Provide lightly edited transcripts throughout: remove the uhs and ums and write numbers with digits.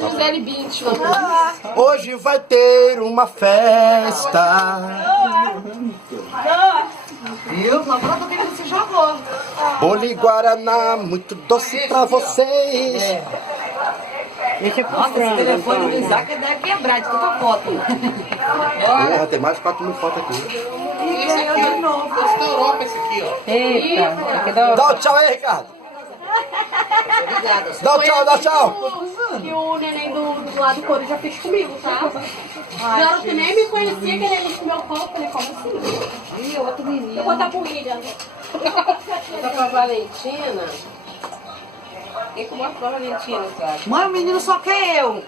da Gisele Bündchen. Hoje vai ter uma festa. Viu? Lembrou do que você jogou. Bolo e Guaraná, muito doce pra vocês. Deixa eu Nossa, esse telefone do Isaac deve quebrar de tanta foto. Porra, tem mais de 4.000 fotos aqui. E ganhou de novo. Esse da Europa, esse aqui, ó. Eita, que da Dá o tchau aí, Ricardo. Dá o tchau, dá o tchau. Que o neném do lado do Coro já fez comigo, tá? O garoto que nem me conhecia, querendo comer o pão. Eu falei, como assim? Ih, outro menino. Eu vou botar pro William. Tá pra Valentina? E como é pra Valentina, sabe? Mãe, o menino só quer eu.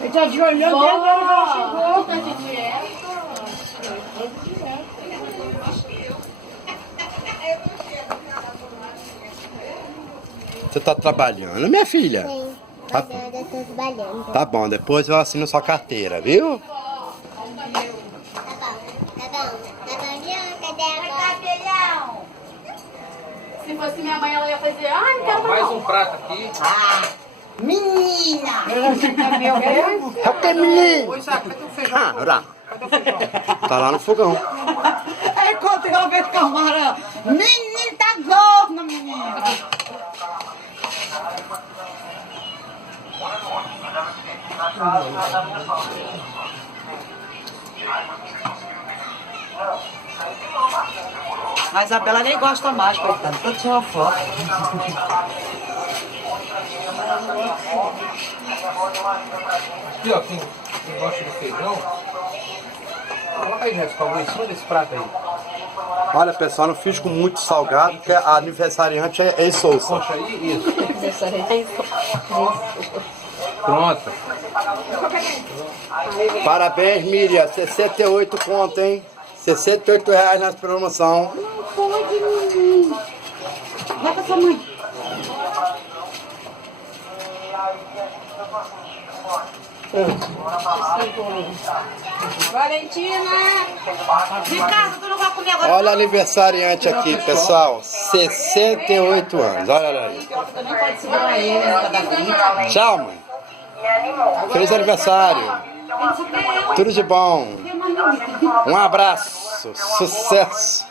Ele tá de olhando desde a hora que ela chegou. Tá de dieta. Você tá trabalhando, minha filha? Sim, Tá, mas eu ainda tô trabalhando. tá bom, depois eu assino sua carteira, viu? Tá bom, cadê agora? Se fosse minha mãe, ela ia fazer, ai, não quero Mais não. um prato aqui. Menina! É o que, menino? Ô, Isaac, cadê o feijão? Ah, ora. Tá lá no fogão. Aí quando eu vejo camarão, menino tá gordo, menino. A Isabela nem gosta mais, coitada. Tô tirando foto. Aqui, ó, quem gosta de feijão, coloca aí, Jéssica, em cima desse prato aí. Olha, pessoal, não fiz com muito salgado, porque a aniversariante é Souza. Poxa aí, isso. Pronto. Parabéns, Miriam. 68 conto, hein? R$68 na promoção. Vai pra sua mãe. Valentina! Ricardo, tu não vai comer agora? Olha a aniversariante aqui, pessoal. 68 anos. Olha aí. Também pode segurar ele, cada vez. Tchau, mãe. Feliz aniversário. Tudo de bom. Um abraço. Sucesso.